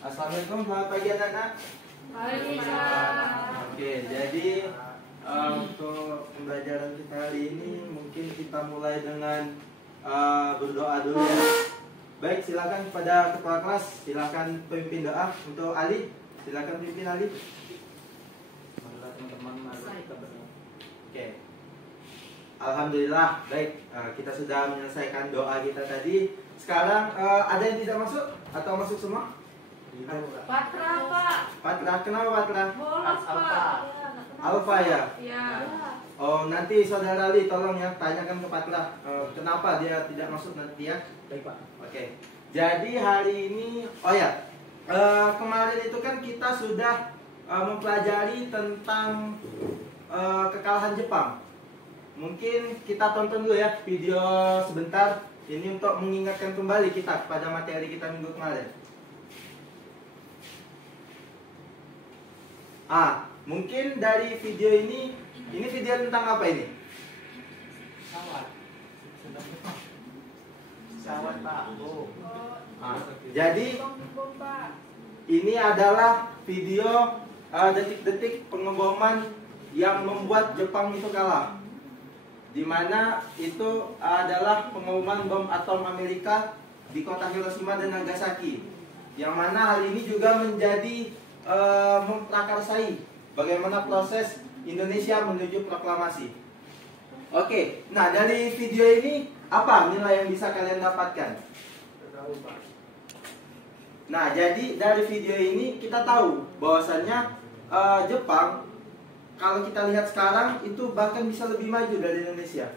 Assalamualaikum, selamat pagi anak-anak. Waalaikumsalam. Oke, jadi untuk pembelajaran kita hari ini mungkin kita mulai dengan berdoa dulu ya. Baik, silakan kepada kepala kelas, silakan pimpin doa untuk Ali. Silakan pimpin Ali. Oke. Alhamdulillah, baik. Kita sudah menyelesaikan doa kita tadi. Sekarang ada yang tidak masuk atau masuk semua? Patra, Pak. Patra, kenapa Patra? Bolos, Pak. Alfa ya? Iya. Oh, nanti saudara Ali tolong ya tanyakan ke Patra kenapa dia tidak masuk nanti ya. Baik, Pak. Oke. Jadi hari ini, oh ya, kemarin itu kan kita sudah mempelajari tentang kekalahan Jepang. Mungkin kita tonton dulu ya video sebentar ini untuk mengingatkan kembali kita pada materi kita minggu kemarin. Mungkin dari video ini video tentang apa ini? Pesawat, Pak. Jadi ini adalah video detik-detik pengeboman yang membuat Jepang itu kalah. Dimana itu adalah pengeboman bom atom Amerika di kota Hiroshima dan Nagasaki. Yang mana hal ini juga menjadi memprakarsai bagaimana proses Indonesia menuju proklamasi. Oke, nah dari video ini apa nilai yang bisa kalian dapatkan? Nah, jadi dari video ini kita tahu bahwasannya Jepang, kalau kita lihat sekarang itu bahkan bisa lebih maju dari Indonesia.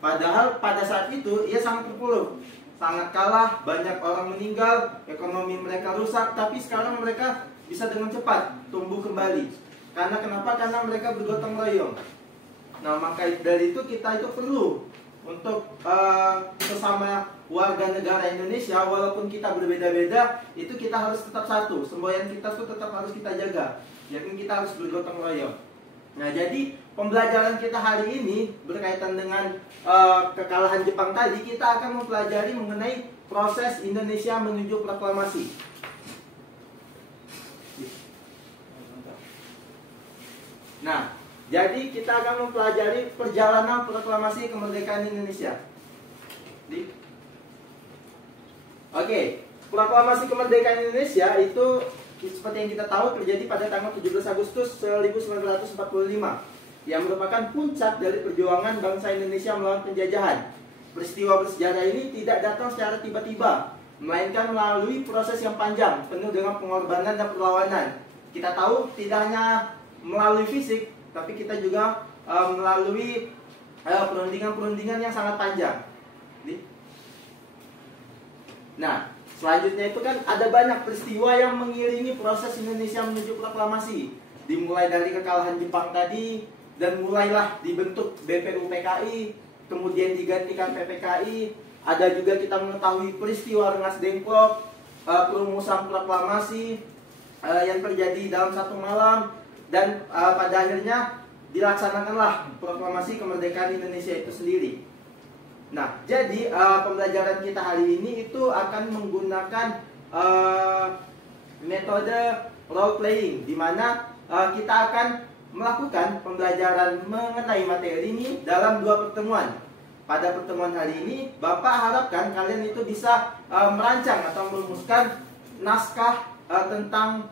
Padahal pada saat itu ia sangat terpuruk, sangat kalah, banyak orang meninggal, ekonomi mereka rusak, tapi sekarang mereka bisa dengan cepat tumbuh kembali. Karena kenapa? Karena mereka bergotong royong. Nah, maka dari itu kita itu perlu untuk sesama warga negara Indonesia, walaupun kita berbeda-beda, itu kita harus tetap satu. Semboyan kita tuh tetap harus kita jaga. Yakni kita harus bergotong royong. Nah, jadi pembelajaran kita hari ini berkaitan dengan kekalahan Jepang tadi, kita akan mempelajari mengenai proses Indonesia menuju proklamasi. Nah, jadi kita akan mempelajari perjalanan proklamasi kemerdekaan Indonesia. Oke, proklamasi kemerdekaan Indonesia itu seperti yang kita tahu terjadi pada tanggal 17 Agustus 1945 yang merupakan puncak dari perjuangan bangsa Indonesia melawan penjajahan. Peristiwa bersejarah ini tidak datang secara tiba-tiba, melainkan melalui proses yang panjang, penuh dengan pengorbanan dan perlawanan. Kita tahu tidak hanya melalui fisik, tapi kita juga melalui perundingan-perundingan yang sangat panjang. Nah, selanjutnya itu kan ada banyak peristiwa yang mengiringi proses Indonesia menuju proklamasi. Dimulai dari kekalahan Jepang tadi, dan mulailah dibentuk BPUPKI, kemudian digantikan PPKI. Ada juga kita mengetahui peristiwa Rengas Dengklok, perumusan proklamasi yang terjadi dalam satu malam. Dan pada akhirnya dilaksanakanlah proklamasi kemerdekaan Indonesia itu sendiri. Nah, jadi pembelajaran kita hari ini itu akan menggunakan metode role playing, di mana kita akan melakukan pembelajaran mengenai materi ini dalam 2 pertemuan. Pada pertemuan hari ini, Bapak harapkan kalian itu bisa merancang atau merumuskan naskah tentang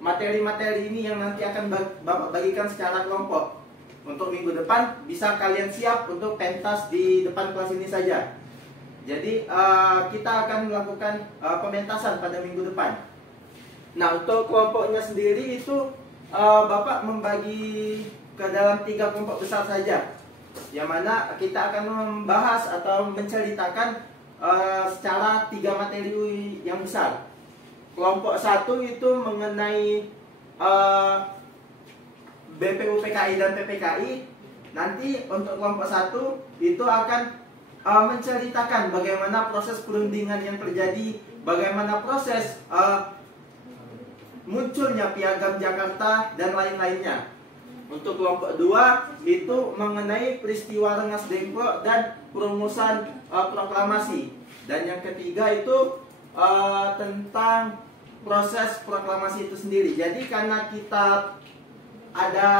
materi-materi ini yang nanti akan Bapak bagikan secara kelompok. Untuk minggu depan bisa kalian siap untuk pentas di depan kelas ini saja. Jadi kita akan melakukan pementasan pada minggu depan. Nah, untuk kelompoknya sendiri itu Bapak membagi ke dalam 3 kelompok besar saja, yang mana kita akan membahas atau menceritakan secara 3 materi yang besar. Kelompok 1 itu mengenai BPUPKI dan PPKI. Nanti untuk kelompok 1 itu akan menceritakan bagaimana proses perundingan yang terjadi, bagaimana proses munculnya Piagam Jakarta dan lain-lainnya. Untuk kelompok 2 itu mengenai peristiwa Rengas Dengklok dan perumusan proklamasi. Dan yang ketiga itu tentang proses proklamasi itu sendiri. Jadi karena kita ada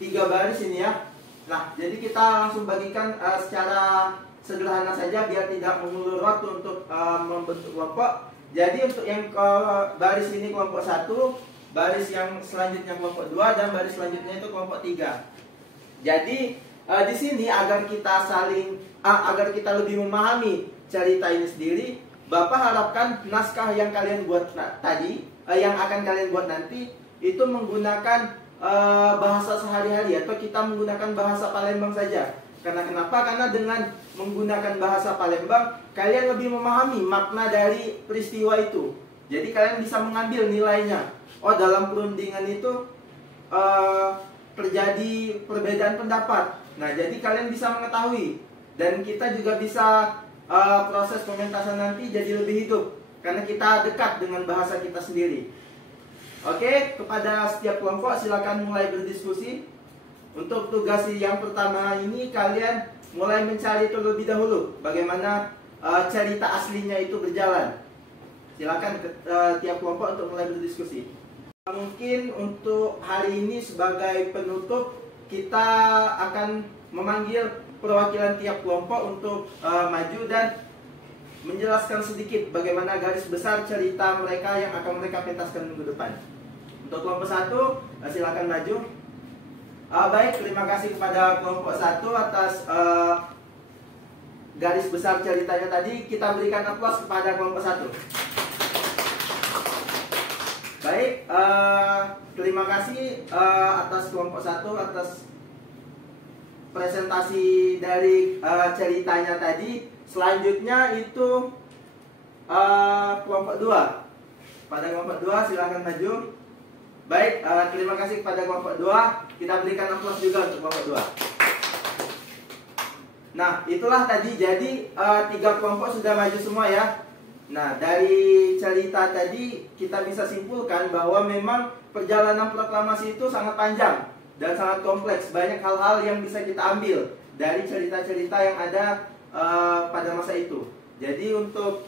3 baris ini ya. Nah, jadi kita langsung bagikan secara sederhana saja biar tidak mengulur waktu untuk membentuk kelompok. Jadi untuk yang baris ini kelompok 1, baris yang selanjutnya kelompok 2, dan baris selanjutnya itu kelompok 3. Jadi di sini agar kita lebih memahami cerita ini sendiri, Bapak harapkan naskah yang kalian buat tadi, yang akan kalian buat nanti itu menggunakan bahasa sehari-hari, atau kita menggunakan bahasa Palembang saja. Karena kenapa? Karena dengan menggunakan bahasa Palembang, kalian lebih memahami makna dari peristiwa itu. Jadi kalian bisa mengambil nilainya. Oh, dalam perundingan itu terjadi perbedaan pendapat. Nah, jadi kalian bisa mengetahui. Dan kita juga bisa proses pementasan nanti jadi lebih hidup, karena kita dekat dengan bahasa kita sendiri. Oke, kepada setiap kelompok silakan mulai berdiskusi. Untuk tugas yang pertama ini kalian mulai mencari terlebih dahulu bagaimana cerita aslinya itu berjalan. Silakan tiap kelompok untuk mulai berdiskusi. Mungkin untuk hari ini sebagai penutup kita akan memanggil perwakilan tiap kelompok untuk maju dan menjelaskan sedikit bagaimana garis besar cerita mereka yang akan mereka pentaskan minggu depan. Untuk kelompok 1, silakan maju. Baik, terima kasih kepada kelompok 1 atas garis besar ceritanya tadi. Kita berikan aplaus kepada kelompok 1. Baik, terima kasih atas kelompok 1 atas presentasi dari ceritanya tadi. Selanjutnya itu kelompok 2. Pada kelompok 2 silakan maju. Baik, terima kasih kepada kelompok 2. Kita berikan aplaus juga untuk kelompok 2. Nah, itulah tadi. Jadi 3 kelompok sudah maju semua ya. Nah, dari cerita tadi kita bisa simpulkan bahwa memang perjalanan proklamasi itu sangat panjang dan sangat kompleks. Banyak hal-hal yang bisa kita ambil dari cerita-cerita yang ada pada masa itu. Jadi untuk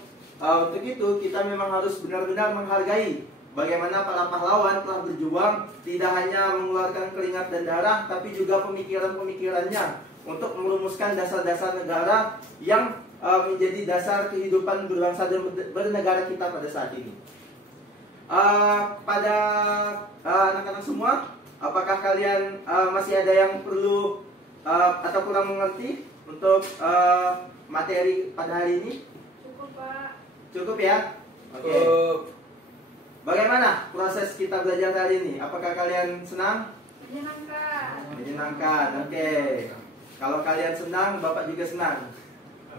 itu kita memang harus benar-benar menghargai bagaimana para pahlawan telah berjuang, tidak hanya mengeluarkan keringat dan darah, tapi juga pemikiran-pemikirannya untuk merumuskan dasar-dasar negara yang menjadi dasar kehidupan berbangsa dan bernegara kita pada saat ini. Pada anak-anak semua, apakah kalian masih ada yang perlu atau kurang mengerti untuk materi pada hari ini? Cukup, Pak. Cukup ya? Oke. Bagaimana proses kita belajar hari ini? Apakah kalian senang? Menyenangkan. Menyenangkan, oke. Kalau kalian senang, Bapak juga senang.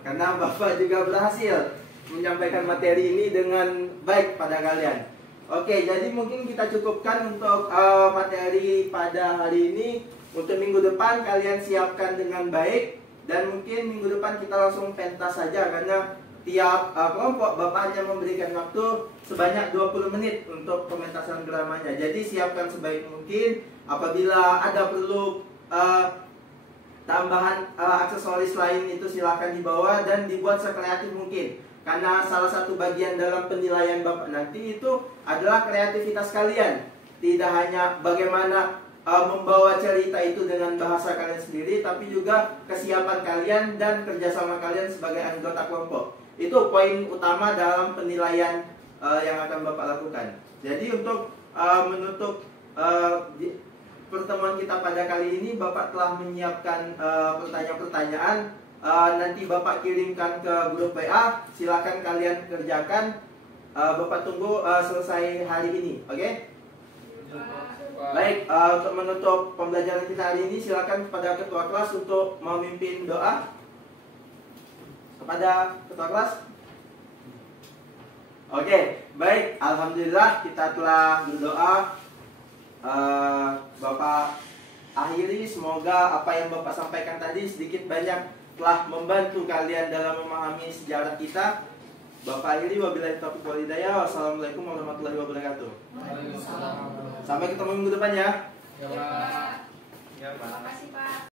Karena Bapak juga berhasil menyampaikan materi ini dengan baik pada kalian. Oke, jadi mungkin kita cukupkan untuk materi pada hari ini. Untuk minggu depan kalian siapkan dengan baik. Dan mungkin minggu depan kita langsung pentas saja, karena tiap kelompok Bapak hanya memberikan waktu sebanyak 20 menit untuk pementasan dramanya. Jadi siapkan sebaik mungkin. Apabila ada perlu tambahan aksesoris lain itu silakan dibawa dan dibuat sekreatif mungkin. Karena salah satu bagian dalam penilaian Bapak nanti itu adalah kreativitas kalian. Tidak hanya bagaimana membawa cerita itu dengan bahasa kalian sendiri, tapi juga kesiapan kalian dan kerjasama kalian sebagai anggota kelompok. Itu poin utama dalam penilaian yang akan Bapak lakukan. Jadi untuk menutup pertemuan kita pada kali ini, Bapak telah menyiapkan pertanyaan-pertanyaan. Nanti Bapak kirimkan ke grup WA. Silakan kalian kerjakan. Bapak tunggu selesai hari ini, oke? Baik, untuk menutup pembelajaran kita hari ini, silakan kepada ketua kelas untuk memimpin doa. Kepada ketua kelas. Oke, baik. Alhamdulillah kita telah berdoa. Bapak akhiri, semoga apa yang Bapak sampaikan tadi sedikit banyak telah membantu kalian dalam memahami sejarah kita. Bapak akhiri, wabillahi taufiq wal hidayah. Wassalamualaikum warahmatullahi wabarakatuh. Sampai ketemu minggu depan ya. Ya, Pak. Terima kasih, Pak.